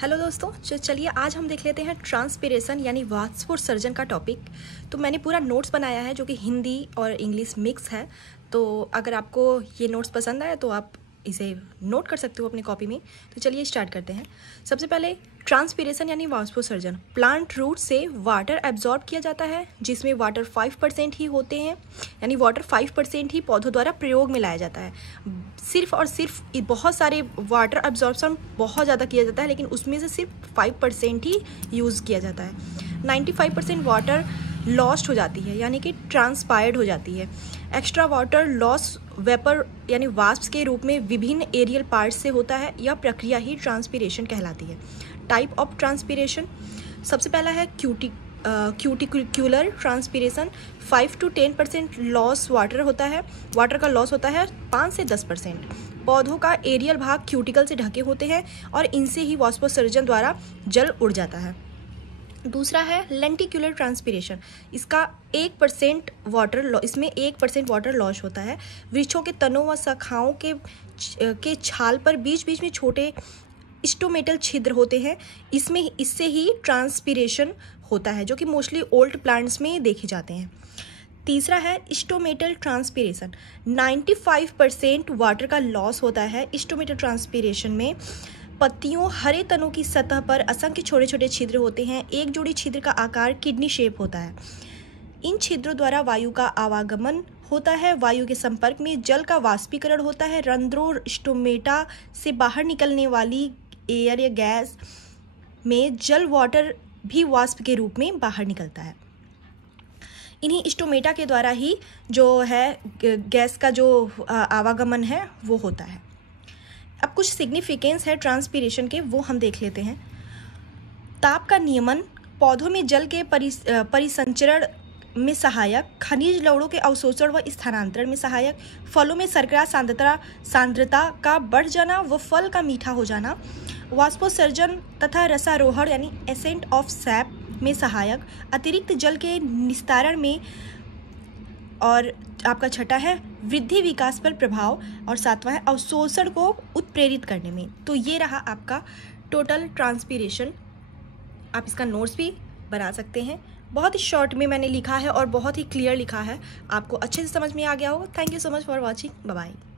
Hello दोस्तों, चलिए आज हम देख लेते हैं ट्रांसपीरेशन यानी वाष्पोत्सर्जन का टॉपिक। तो मैंने पूरा नोट्स बनाया है जो कि हिंदी और इंग्लिश मिक्स है। तो अगर आपको ये नोट्स पसंद आए तो आप इसे नोट कर सकते हो अपनी कॉपी में। तो चलिए स्टार्ट करते हैं। सबसे पहले ट्रांसपीरेशन यानी वाष्पोत्सर्जन। प्लांट रूट से वाटर एब्जॉर्ब किया जाता है जिसमें वाटर 5% ही होते हैं, यानी वाटर 5% ही पौधों द्वारा प्रयोग में लाया जाता है। सिर्फ और सिर्फ बहुत सारे वाटर एब्जॉर्प्शन बहुत ज़्यादा किया जाता है, लेकिन उसमें से सिर्फ 5% ही यूज़ किया जाता है। 95% वाटर लॉस्ट हो जाती है, यानी कि ट्रांसपायर्ड हो जाती है। एक्स्ट्रा वाटर लॉस वेपर यानी वाष्प के रूप में विभिन्न एरियल पार्ट से होता है। यह प्रक्रिया ही ट्रांसपीरेशन कहलाती है। टाइप ऑफ ट्रांसपीरेशन, सबसे पहला है cuticular transpiration. 5 to 10% loss water होता है, वाटर का लॉस होता है 5 से 10%। पौधों का एरियल भाग क्यूटिकल से ढके होते हैं और इनसे ही वाष्पोत्सर्जन द्वारा जल उड़ जाता है। दूसरा है लेंटिक्युलर ट्रांसपीरेशन। इसका 1% वाटर इसमें 1% वाटर लॉस होता है। वृक्षों के तनों व शाखाओं के छाल पर बीच बीच में छोटे स्टोमेटल छिद्र होते हैं। इससे ही ट्रांसपीरेशन होता है, जो कि मोस्टली ओल्ड प्लांट्स में देखे जाते हैं। तीसरा है स्टोमेटल ट्रांसपीरेशन। 95% वाटर का लॉस होता है स्टोमेटल ट्रांसपीरेशन में। पत्तियों हरे तनों की सतह पर असंख्य छोटे छोटे छिद्र होते हैं। एक जोड़ी छिद्र का आकार किडनी शेप होता है। इन छिद्रों द्वारा वायु का आवागमन होता है। वायु के संपर्क में जल का वाष्पीकरण होता है। रंध्रों स्टोमेटा से बाहर निकलने वाली एयर या गैस में जल वाटर भी वाष्प के रूप में बाहर निकलता है। इन्हीं स्टोमेटा के द्वारा ही जो है गैस का जो आवागमन है वो होता है। अब कुछ सिग्निफिकेंस है ट्रांसपीरेशन के, वो हम देख लेते हैं। ताप का नियमन, पौधों में जल के परिसंचरण में सहायक। खनिज लवणों के अवशोषण व स्थानांतरण में सहायक। फलों में शर्करा सांद्रता का बढ़ जाना व फल का मीठा हो जाना। वाष्पोत्सर्जन तथा रसारोहण यानी एसेंट ऑफ सैप में सहायक। अतिरिक्त जल के निस्तारण में। और आपका छठा है वृद्धि विकास पर प्रभाव। और सातवां है अवशोषण को उत्प्रेरित करने में। तो ये रहा आपका टोटल ट्रांसपीरेशन। आप इसका नोट्स भी बना सकते हैं। बहुत ही शॉर्ट में मैंने लिखा है और बहुत ही क्लियर लिखा है, आपको अच्छे से समझ में आ गया होगा। Thank you so much for watching. Bye bye.